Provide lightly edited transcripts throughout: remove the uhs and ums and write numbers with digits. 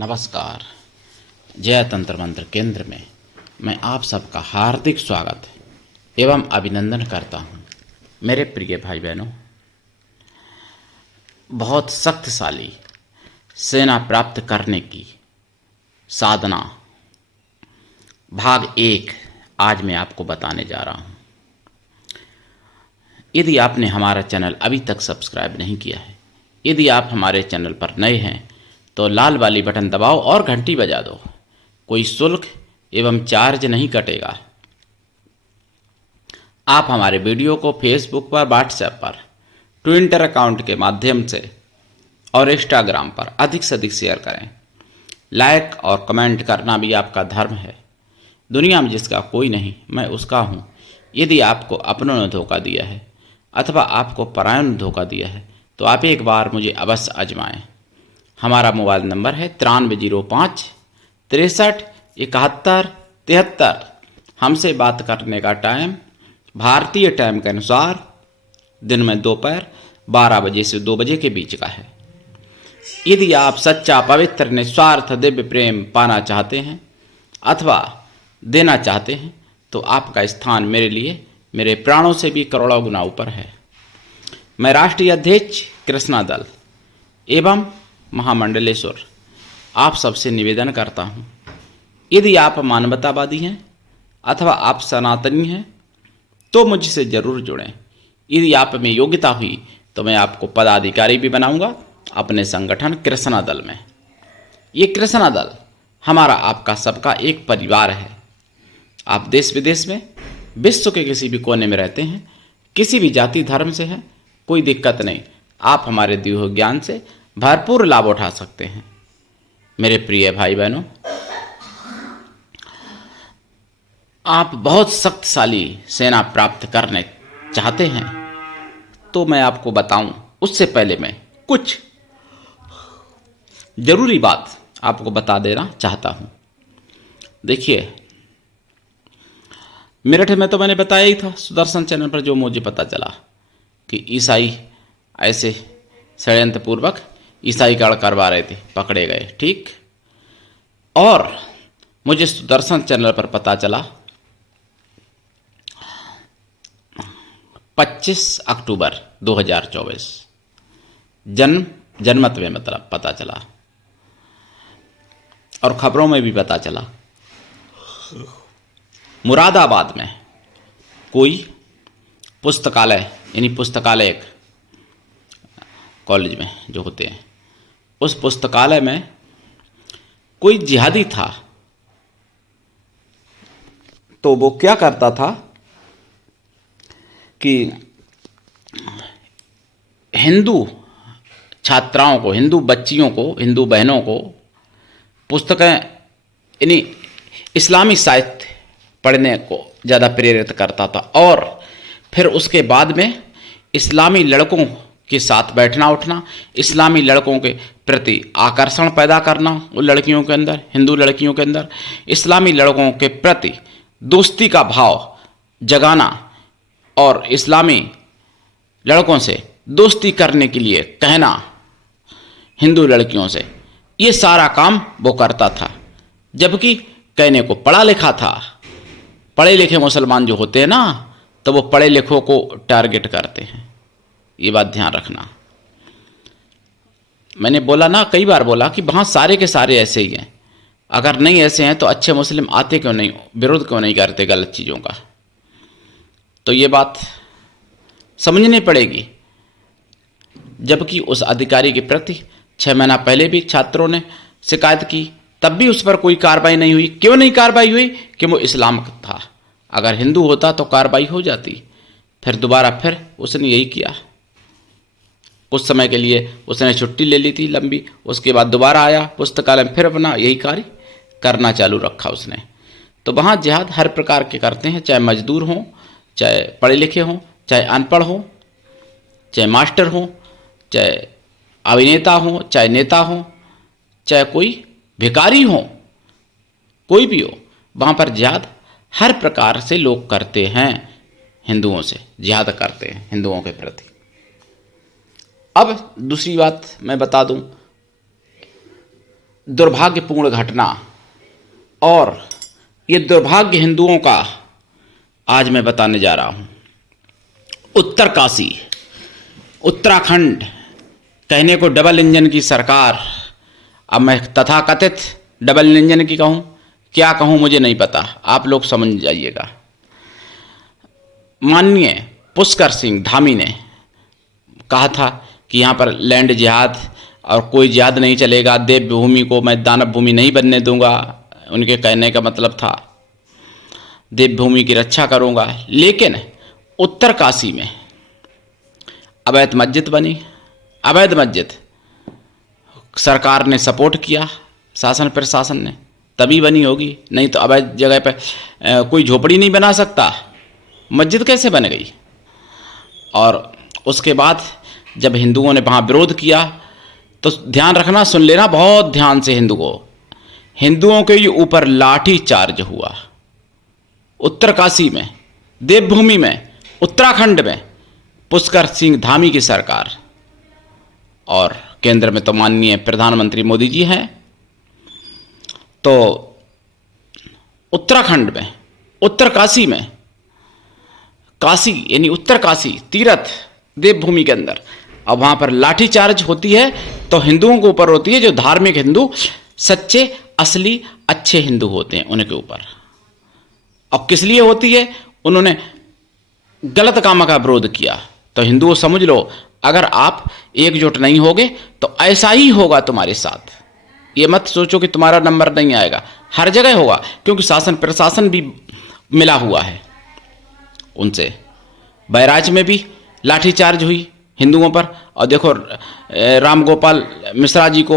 नमस्कार। जय तंत्र मंत्र केंद्र में मैं आप सबका हार्दिक स्वागत एवं अभिनंदन करता हूँ। मेरे प्रिय भाई बहनों, बहुत शक्तिशाली सेना प्राप्त करने की साधना भाग 1 आज मैं आपको बताने जा रहा हूँ। यदि आपने हमारा चैनल अभी तक सब्सक्राइब नहीं किया है, यदि आप हमारे चैनल पर नए हैं तो लाल वाली बटन दबाओ और घंटी बजा दो। कोई शुल्क एवं चार्ज नहीं कटेगा। आप हमारे वीडियो को फेसबुक पर, व्हाट्सएप पर, ट्विटर अकाउंट के माध्यम से और इंस्टाग्राम पर अधिक से अधिक शेयर करें। लाइक और कमेंट करना भी आपका धर्म है। दुनिया में जिसका कोई नहीं, मैं उसका हूँ। यदि आपको अपनों ने धोखा दिया है अथवा आपको परायों ने धोखा दिया है तो आप एक बार मुझे अवश्य आजमाएं। हमारा मोबाइल नंबर है 9305 63 71 73। हमसे बात करने का टाइम भारतीय टाइम के अनुसार दिन में दोपहर 12 बजे से 2 बजे के बीच का है। यदि आप सच्चा, पवित्र, निस्वार्थ दिव्य प्रेम पाना चाहते हैं अथवा देना चाहते हैं तो आपका स्थान मेरे लिए मेरे प्राणों से भी करोड़ों गुना ऊपर है। मैं राष्ट्रीय अध्यक्ष कृष्णा दल एवं महामंडलेश्वर आप सबसे निवेदन करता हूँ, यदि आप मानवतावादी हैं अथवा आप सनातनी हैं तो मुझसे जरूर जुड़ें। यदि आप में योग्यता हुई तो मैं आपको पदाधिकारी भी बनाऊंगा अपने संगठन कृष्णा दल में। ये कृष्णा दल हमारा आपका सबका एक परिवार है। आप देश विदेश में, विश्व के किसी भी कोने में रहते हैं, किसी भी जाति धर्म से हैं, कोई दिक्कत नहीं। आप हमारे दिए हुए ज्ञान से भरपूर लाभ उठा सकते हैं। मेरे प्रिय भाई बहनों, आप बहुत शक्तिशाली सेना प्राप्त करने चाहते हैं तो मैं आपको बताऊं उससे पहले मैं कुछ जरूरी बात आपको बता देना चाहता हूं। देखिए, मेरठ में तो मैंने बताया ही था सुदर्शन चैनल पर, जो मुझे पता चला कि ईसाई ऐसे षड्यंत्र पूर्वक ईसाई काड़ करवा रहे थे, पकड़े गए। ठीक, और मुझे सुदर्शन चैनल पर पता चला 25 अक्टूबर 2024 जनमत में मतलब पता चला, और खबरों में भी पता चला मुरादाबाद में कोई पुस्तकालय, यानी पुस्तकालय एक कॉलेज में जो होते हैं, उस पुस्तकालय में कोई जिहादी था। तो वो क्या करता था कि हिंदू छात्राओं को, हिंदू बच्चियों को, हिंदू बहनों को पुस्तकें, यानी इस्लामी साहित्य पढ़ने को ज़्यादा प्रेरित करता था। और फिर उसके बाद में इस्लामी लड़कों के साथ बैठना उठना, इस्लामी लड़कों के प्रति आकर्षण पैदा करना, उन लड़कियों के अंदर, हिंदू लड़कियों के अंदर इस्लामी लड़कों के प्रति दोस्ती का भाव जगाना और इस्लामी लड़कों से दोस्ती करने के लिए कहना हिंदू लड़कियों से, ये सारा काम वो करता था। जबकि कहने को पढ़ा लिखा था। पढ़े लिखे मुसलमान जो होते हैं ना, तो वो पढ़े लिखों को टारगेट करते हैं, ये बात ध्यान रखना। मैंने बोला ना, कई बार बोला कि वहाँ सारे के सारे ऐसे ही हैं। अगर नहीं ऐसे हैं तो अच्छे मुस्लिम आते क्यों नहीं, विरोध क्यों नहीं करते गलत चीज़ों का। तो ये बात समझनी पड़ेगी। जबकि उस अधिकारी के प्रति 6 महीना पहले भी छात्रों ने शिकायत की, तब भी उस पर कोई कार्रवाई नहीं हुई। क्यों नहीं कार्रवाई हुई? कि वो इस्लाम था। अगर हिंदू होता तो कार्रवाई हो जाती। फिर दोबारा फिर उसने यही किया। कुछ समय के लिए उसने छुट्टी ले ली थी लंबी, उसके बाद दोबारा आया पुस्तकालय में, फिर अपना यही कार्य करना चालू रखा उसने। तो वहाँ जिहाद हर प्रकार के करते हैं, चाहे मजदूर हों, चाहे पढ़े लिखे हों, चाहे अनपढ़ हों, चाहे मास्टर हों, चाहे अभिनेता हों, चाहे नेता हों, चाहे कोई भिखारी हों, कोई भी हो, वहाँ पर जिहाद हर प्रकार से लोग करते हैं। हिंदुओं से जिहाद करते हैं, हिंदुओं के प्रति। अब दूसरी बात मैं बता दूं, दुर्भाग्यपूर्ण घटना और ये दुर्भाग्य हिंदुओं का आज मैं बताने जा रहा हूँ। उत्तरकाशी, उत्तराखंड, कहने को डबल इंजन की सरकार, अब मैं तथाकथित डबल इंजन की कहूँ क्या कहूँ मुझे नहीं पता, आप लोग समझ जाइएगा। माननीय पुष्कर सिंह धामी ने कहा था कि यहाँ पर लैंड जिहाद और कोई जिहाद नहीं चलेगा, देवभूमि को मैं दानव भूमि नहीं बनने दूंगा। उनके कहने का मतलब था देवभूमि की रक्षा करूंगा। लेकिन उत्तरकाशी में अवैध मस्जिद बनी, अवैध मस्जिद सरकार ने सपोर्ट किया, शासन प्रशासन ने, तभी बनी होगी, नहीं तो अवैध जगह पर कोई झोपड़ी नहीं बना सकता, मस्जिद कैसे बन गई। और उसके बाद जब हिंदुओं ने वहाँ विरोध किया तो ध्यान रखना, सुन लेना बहुत ध्यान से, हिंदुओं के ऊपर लाठी चार्ज हुआ। उत्तरकाशी में, देवभूमि में, उत्तराखंड में पुष्कर सिंह धामी की सरकार, और केंद्र में तो माननीय प्रधानमंत्री मोदी जी हैं। तो उत्तराखंड में, उत्तरकाशी में, काशी यानी उत्तरकाशी तीर्थ देवभूमि के अंदर, अब वहाँ पर लाठीचार्ज होती है तो हिंदुओं के ऊपर होती है, जो धार्मिक हिंदू, सच्चे असली अच्छे हिंदू होते हैं उनके ऊपर। अब किस लिए होती है, उन्होंने गलत काम का विरोध किया। तो हिंदुओं समझ लो, अगर आप एकजुट नहीं होगे तो ऐसा ही होगा तुम्हारे साथ। ये मत सोचो कि तुम्हारा नंबर नहीं आएगा, हर जगह होगा, क्योंकि शासन प्रशासन भी मिला हुआ है उनसे। बैराज में भी लाठीचार्ज हुई हिंदुओं पर, और देखो राम गोपाल मिश्रा जी को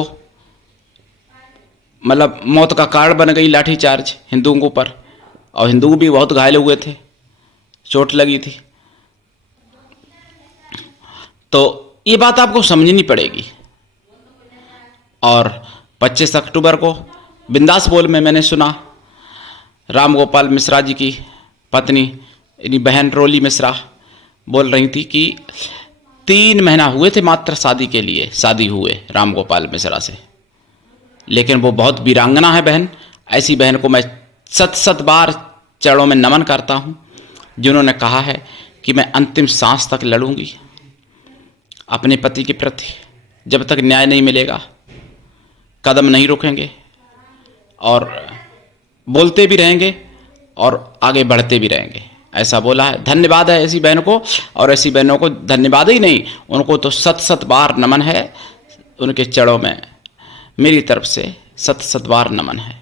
मतलब मौत का कारण बन गई लाठीचार्ज हिंदुओं के ऊपर, और हिंदू भी बहुत घायल हुए थे, चोट लगी थी। तो ये बात आपको समझनी पड़ेगी। और 25 अक्टूबर को बिंदास बोल में मैंने सुना राम गोपाल मिश्रा जी की पत्नी यानी बहन रोली मिश्रा बोल रही थी कि 3 महीना हुए थे मात्र शादी के लिए, शादी हुए राम गोपाल मिश्रा से, लेकिन वो बहुत वीरांगना है बहन। ऐसी बहन को मैं सत बार चरणों में नमन करता हूँ, जिन्होंने कहा है कि मैं अंतिम सांस तक लड़ूंगी अपने पति के प्रति, जब तक न्याय नहीं मिलेगा कदम नहीं रुकेंगे, और बोलते भी रहेंगे और आगे बढ़ते भी रहेंगे, ऐसा बोला है। धन्यवाद है ऐसी बहन को, और ऐसी बहनों को धन्यवाद ही नहीं, उनको तो सत बार नमन है, उनके चरणों में मेरी तरफ से सत बार नमन है।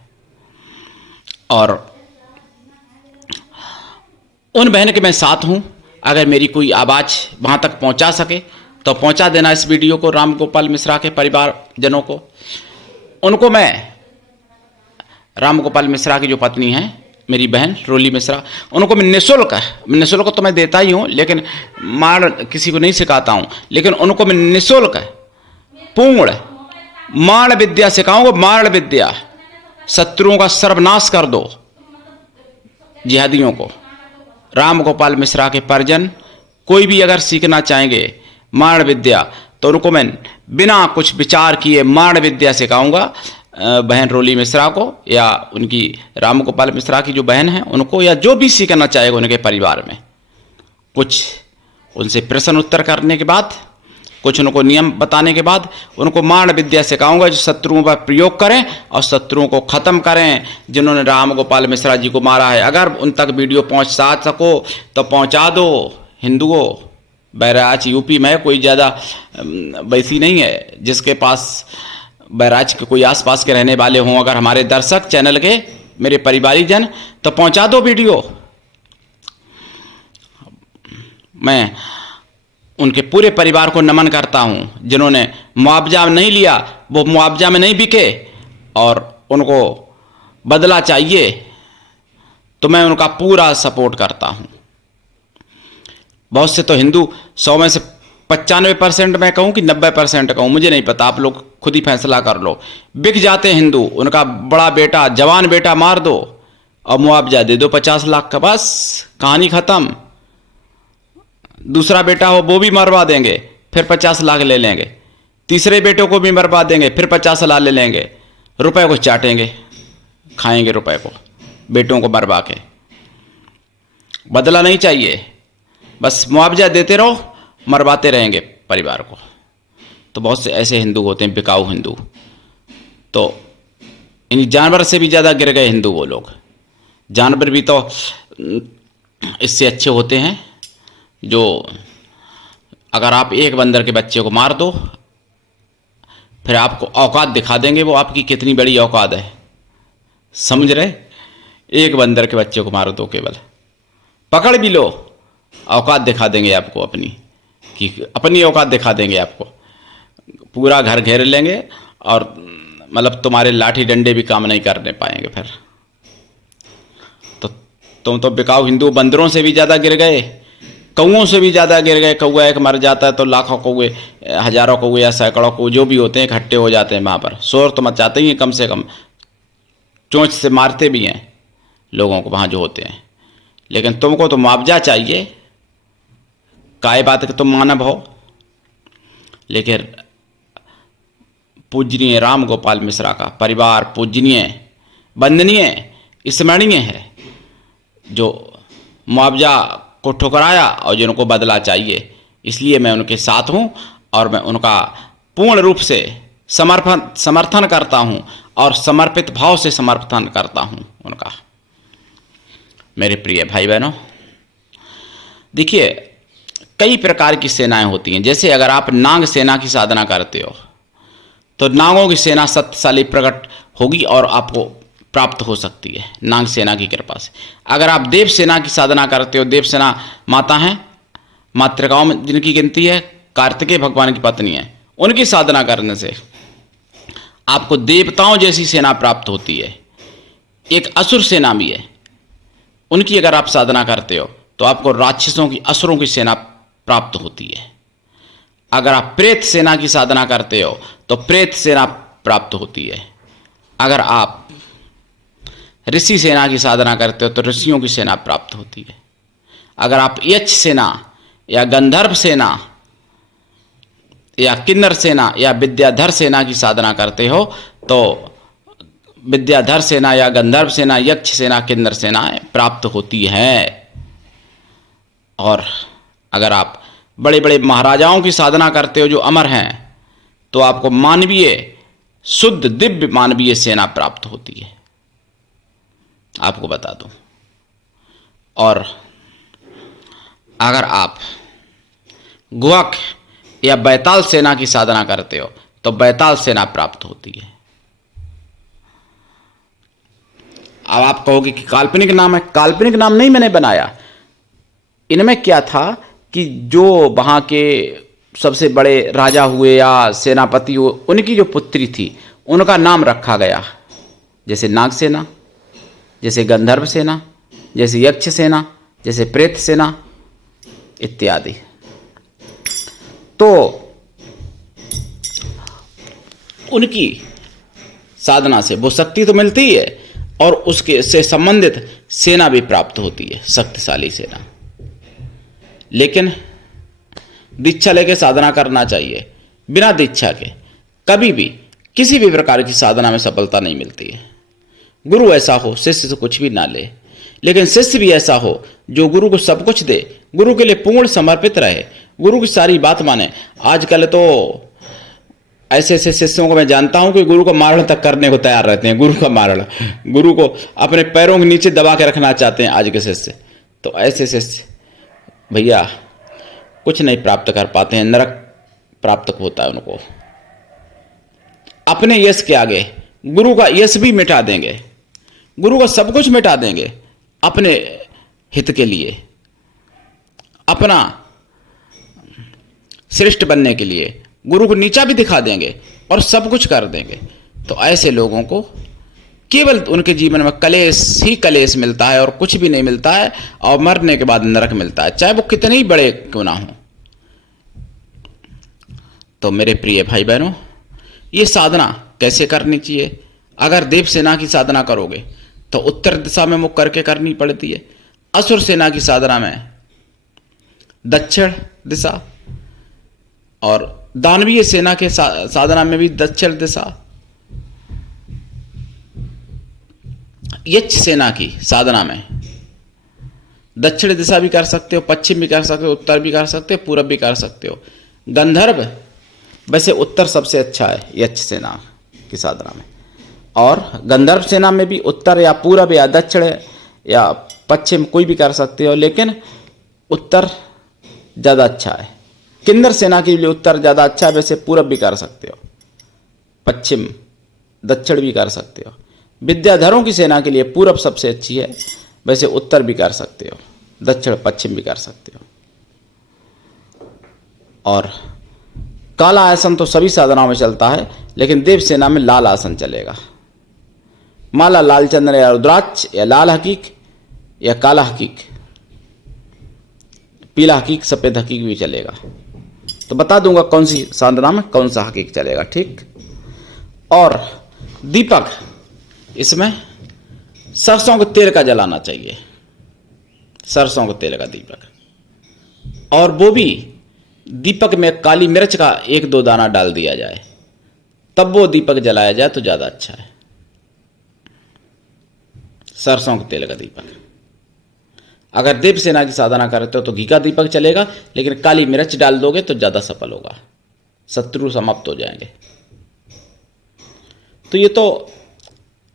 और उन बहन के मैं साथ हूँ, अगर मेरी कोई आवाज़ वहाँ तक पहुँचा सके तो पहुँचा देना इस वीडियो को राम गोपाल मिश्रा के परिवारजनों को। उनको मैं, राम गोपाल मिश्रा की जो पत्नी है मेरी बहन रोली मिश्रा, उनको मैं निःशुल्क तो मैं देता ही हूँ, लेकिन मार किसी को नहीं सिखाता हूँ, लेकिन उनको मैं निःशुल्क पूर्ण मारण विद्या सिखाऊंगा। मारण विद्या, शत्रुओं का सर्वनाश कर दो जिहादियों को। राम गोपाल मिश्रा के परिजन कोई भी अगर सीखना चाहेंगे मारण विद्या, तो उनको मैं बिना कुछ विचार किए मारण विद्या सिखाऊंगा। बहन रोली मिश्रा को, या उनकी राम गोपाल मिश्रा की जो बहन है उनको, या जो भी सीखना चाहेगा उनके परिवार में, कुछ उनसे प्रश्न उत्तर करने के बाद, कुछ उनको नियम बताने के बाद उनको मारण विद्या सिखाऊंगा, जो शत्रुओं पर प्रयोग करें और शत्रुओं को ख़त्म करें, जिन्होंने राम गोपाल मिश्रा जी को मारा है। अगर उन तक वीडियो पहुंचा सको तो पहुंचा दो। हिंदुओं, बैराज यूपी में कोई ज़्यादा वैसी नहीं है जिसके पास, बैराज के कोई आसपास के रहने वाले हों अगर हमारे दर्शक चैनल के, मेरे परिवारीजन, तो पहुंचा दो वीडियो। मैं उनके पूरे परिवार को नमन करता हूं, जिन्होंने मुआवजा नहीं लिया, वो मुआवजा में नहीं बिके और उनको बदला चाहिए, तो मैं उनका पूरा सपोर्ट करता हूं। बहुत से तो हिंदू 100 में से 95% मैं कहूं कि 90% कहूं, मुझे नहीं पता, आप लोग खुद ही फैसला कर लो, बिक जाते हैं हिंदू। उनका बड़ा बेटा, जवान बेटा मार दो और मुआवजा दे दो 50 लाख का, बस कहानी खत्म। दूसरा बेटा हो वो भी मरवा देंगे, फिर 50 लाख ले लेंगे। तीसरे बेटों को भी मरवा देंगे, फिर 50 लाख ले लेंगे। रुपए को चाटेंगे, खाएंगे रुपए को, बेटों को मरवा के। बदला नहीं चाहिए, बस मुआवजा देते रहो, मरवाते रहेंगे परिवार को। तो बहुत से ऐसे हिंदू होते हैं, बिकाऊ हिंदू। तो इन जानवर से भी ज़्यादा गिर गए हिंदू वो लोग। जानवर भी तो इससे अच्छे होते हैं, जो अगर आप एक बंदर के बच्चे को मार दो, फिर आपको औकात दिखा देंगे वो आपकी कितनी बड़ी औकात है, समझ रहे। एक बंदर के बच्चे को मार दो, केवल पकड़ भी लो, औकात दिखा देंगे आपको अपनी, कि अपनी औकात दिखा देंगे आपको। पूरा घर घेर लेंगे और मतलब तुम्हारे लाठी डंडे भी काम नहीं करने पाएंगे फिर। तो तुम तो बिकाऊ हिंदू बंदरों से भी ज़्यादा गिर गए, कौओं से भी ज़्यादा गिर गए। कौआ एक मर जाता है तो लाखों कौए, हजारों कौए या सैकड़ों कौए जो भी होते हैं इकट्ठे हो जाते हैं वहाँ पर। शोर तो मचाते ही हैं, कम से कम चोंच से मारते भी हैं लोगों को वहाँ जो होते हैं। लेकिन तुमको तो मुआवजा चाहिए, काय बात कि तुम मानव हो। लेकिन पूजनीय राम गोपाल मिश्रा का परिवार पूजनीय, वंदनीय, स्मरणीय है, जो मुआवजा को ठुकराया और जिनको बदला चाहिए। इसलिए मैं उनके साथ हूँ और मैं उनका पूर्ण रूप से समर्थन करता हूँ और समर्पित भाव से समर्थन करता हूँ उनका। मेरे प्रिय भाई बहनों, देखिए कई प्रकार की सेनाएं होती हैं। जैसे अगर आप नाग सेना की साधना करते हो तो नागों की सेना शक्तिशाली प्रकट होगी और आपको प्राप्त हो सकती है नाग सेना की कृपा से। अगर आप देव सेना की साधना करते हो, देव सेना माता हैं, मातृकाओं में जिनकी गिनती है कार्तिकेय भगवान की पत्नी है, उनकी साधना करने से आपको देवताओं जैसी सेना प्राप्त होती है। एक असुर सेना भी है, उनकी अगर आप साधना करते हो तो आपको राक्षसों की, असुरों की सेना प्राप्त होती है। अगर आप प्रेत सेना की साधना करते हो तो प्रेत सेना प्राप्त होती है। अगर आप ऋषि सेना की साधना करते हो तो ऋषियों की सेना प्राप्त होती है। अगर आप यक्ष सेना या गंधर्व सेना या किन्नर सेना या विद्याधर सेना की साधना करते हो तो विद्याधर सेना या गंधर्व सेना, यक्ष सेना, किन्नर सेनाएं प्राप्त होती है। और अगर आप बड़े बड़े महाराजाओं की साधना करते हो जो अमर हैं तो आपको मानवीय, शुद्ध दिव्य मानवीय सेना प्राप्त होती है, आपको बता दूं। और अगर आप गुहक या बैताल सेना की साधना करते हो तो बैताल सेना प्राप्त होती है। अब आप कहोगे कि काल्पनिक नाम है। काल्पनिक नाम नहीं मैंने बनाया। इनमें क्या था कि जो वहाँ के सबसे बड़े राजा हुए या सेनापति हुए, उनकी जो पुत्री थी उनका नाम रखा गया। जैसे नाग सेना, जैसे गंधर्व सेना, जैसे यक्ष सेना, जैसे प्रेत सेना इत्यादि। तो उनकी साधना से वो शक्ति तो मिलती ही है और उसके से संबंधित सेना भी प्राप्त होती है, शक्तिशाली सेना। लेकिन दीक्षा लेके साधना करना चाहिए। बिना दीक्षा के कभी भी किसी भी प्रकार की साधना में सफलता नहीं मिलती है। गुरु ऐसा हो शिष्य से कुछ भी ना ले, लेकिन शिष्य भी ऐसा हो जो गुरु को सब कुछ दे, गुरु के लिए पूर्ण समर्पित रहे, गुरु की सारी बात माने। आजकल तो ऐसे ऐसे शिष्यों को मैं जानता हूं कि गुरु को मारण तक करने को तैयार रहते हैं। गुरु का मारण, गुरु को अपने पैरों के नीचे दबा के रखना चाहते हैं आज के शिष्य। तो ऐसे शिष्य भैया कुछ नहीं प्राप्त कर पाते हैं, नरक प्राप्त होता है उनको। अपने यश के आगे गुरु का यश भी मिटा देंगे, गुरु का सब कुछ मिटा देंगे अपने हित के लिए, अपना श्रेष्ठ बनने के लिए गुरु को नीचा भी दिखा देंगे और सब कुछ कर देंगे। तो ऐसे लोगों को केवल उनके जीवन में कलेश ही कलेश मिलता है और कुछ भी नहीं मिलता है, और मरने के बाद नरक मिलता है, चाहे वो कितने ही बड़े क्यों ना हो। तो मेरे प्रिय भाई बहनों, ये साधना कैसे करनी चाहिए? अगर देव सेना की साधना करोगे तो उत्तर दिशा में मुख करके करनी पड़ती है। असुर सेना की साधना में दक्षिण दिशा, और दानवीय सेना के साधना में भी दक्षिण दिशा। यक्ष सेना की साधना में दक्षिण दिशा भी कर सकते हो, पश्चिम भी कर सकते हो, उत्तर भी कर सकते हो, पूरब भी कर सकते हो। गंधर्व वैसे उत्तर सबसे अच्छा है यक्ष सेना की साधना में, और गंधर्व सेना में भी उत्तर या पूरब या दक्षिण या पश्चिम कोई भी कर सकते हो, लेकिन उत्तर ज़्यादा अच्छा है। किन्नर सेना के लिए उत्तर ज़्यादा अच्छा है, वैसे पूरब भी कर सकते हो, पश्चिम दक्षिण भी कर सकते हो। विद्याधरों की सेना के लिए पूरब सबसे अच्छी है, वैसे उत्तर भी कर सकते हो, दक्षिण पश्चिम भी कर सकते हो। और काला आसन तो सभी साधनाओं में चलता है, लेकिन देव सेना में लाल आसन चलेगा। माला लाल चंद्र या रुद्राक्ष या लाल हकीक या काला हकीक, पीला हकीक, सफेद हकीक भी चलेगा। तो बता दूंगा कौन सी साधना में कौन सा हकीक चलेगा, ठीक। और दीपक, इसमें सरसों के तेल का जलाना चाहिए, सरसों के तेल का दीपक, और वो भी दीपक में काली मिर्च का 1-2 दाना डाल दिया जाए, तब वो दीपक जलाया जाए तो ज़्यादा अच्छा है। सरसों के तेल का दीपक। अगर देव सेना की साधना करते हो तो घी का दीपक चलेगा, लेकिन काली मिर्च डाल दोगे तो ज़्यादा सफल होगा, शत्रु समाप्त हो जाएंगे। तो ये तो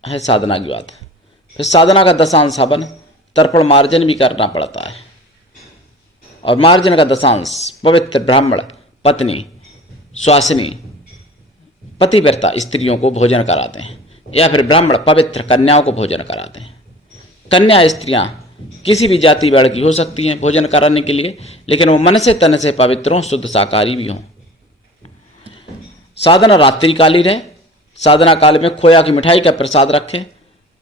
है साधना की बात। फिर साधना का दशांश हवन, तर्पण मार्जन भी करना पड़ता है, और मार्जन का दशांश पवित्र ब्राह्मण पत्नी स्वासिनी पतिव्रता स्त्रियों को भोजन कराते हैं, या फिर ब्राह्मण पवित्र कन्याओं को भोजन कराते हैं। कन्या स्त्रियां किसी भी जाति वर्ण की हो सकती हैं भोजन कराने के लिए, लेकिन वो मन से तन से पवित्र हों, शुद्ध शाकाहारी भी हों। साधना रात्रिकालीन है, साधना काल में खोया की मिठाई का प्रसाद रखें,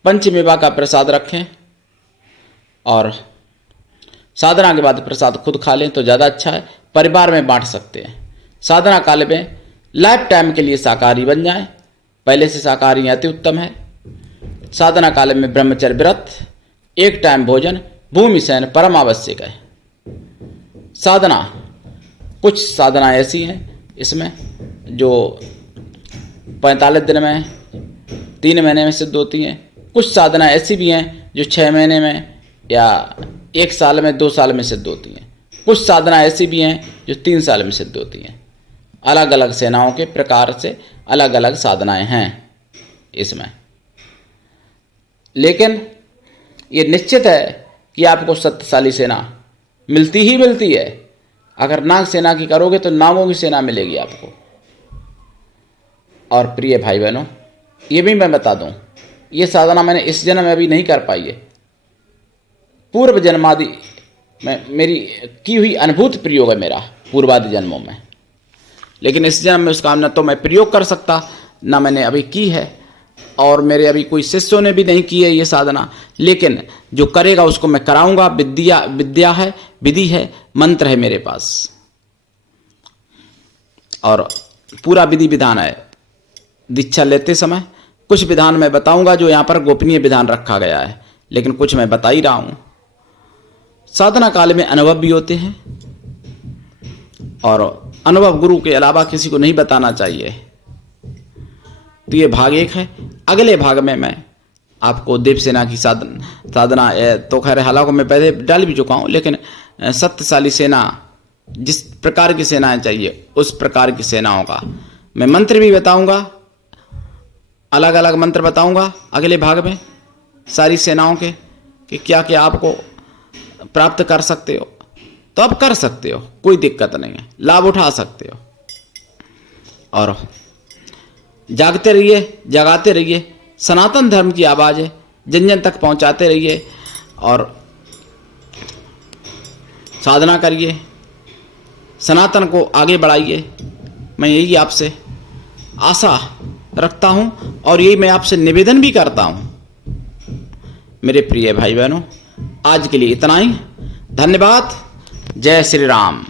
पंचमेवा का प्रसाद रखें, और साधना के बाद प्रसाद खुद खा लें तो ज़्यादा अच्छा है। परिवार में बांट सकते हैं। साधना काल में लाइफ टाइम के लिए शाकाहारी बन जाएं, पहले से शाकाहारी अति उत्तम है। साधना काल में ब्रह्मचर्य व्रत, एक टाइम भोजन, भूमि शयन परम आवश्यक है। साधना, कुछ साधना ऐसी हैं इसमें जो 45 दिन में, 3 महीने में सिद्ध होती हैं। कुछ साधना ऐसी भी हैं जो 6 महीने में या 1 साल में, 2 साल में सिद्ध होती हैं। कुछ साधना ऐसी भी हैं जो 3 साल में सिद्ध होती हैं। अलग अलग सेनाओं के प्रकार से अलग अलग साधनाएं हैं इसमें, लेकिन ये निश्चित है कि आपको शक्तिशाली सेना मिलती ही मिलती है। अगर नाग सेना की करोगे तो नागों की सेना मिलेगी आपको। और प्रिय भाई बहनों, ये भी मैं बता दूं, ये साधना मैंने इस जन्म में अभी नहीं कर पाई है, पूर्व जन्मादि में मेरी की हुई अनुभूत प्रयोग है मेरा पूर्वादि जन्मों में, लेकिन इस जन्म में उसका न तो मैं प्रयोग कर सकता, न मैंने अभी की है, और मेरे अभी कोई शिष्यों ने भी नहीं की है ये साधना। लेकिन जो करेगा उसको मैं कराऊंगा। विद्या है, विधि है, मंत्र है मेरे पास, और पूरा विधि विधान है। दीक्षा लेते समय कुछ विधान मैं बताऊंगा जो यहाँ पर गोपनीय विधान रखा गया है, लेकिन कुछ मैं बता ही रहा हूं। साधना काल में अनुभव भी होते हैं, और अनुभव गुरु के अलावा किसी को नहीं बताना चाहिए। तो ये भाग 1 है। अगले भाग में मैं आपको देव सेना की साधना तो खैर हालांकि मैं पहले डाल भी चुका हूँ, लेकिन शक्तिशाली सेना, जिस प्रकार की सेनाएं चाहिए उस प्रकार की सेनाओं का मैं मंत्र भी बताऊंगा, अलग अलग मंत्र बताऊंगा अगले भाग में सारी सेनाओं के, कि क्या क्या आपको प्राप्त कर सकते हो। तो आप कर सकते हो, कोई दिक्कत नहीं है, लाभ उठा सकते हो। और जागते रहिए, जगाते रहिए। सनातन धर्म की आवाज़ है, जन जन तक पहुंचाते रहिए और साधना करिए, सनातन को आगे बढ़ाइए। मैं यही आपसे आशा रखता हूं, और यही मैं आपसे निवेदन भी करता हूं। मेरे प्रिय भाई बहनों, आज के लिए इतना ही। धन्यवाद। जय श्री राम।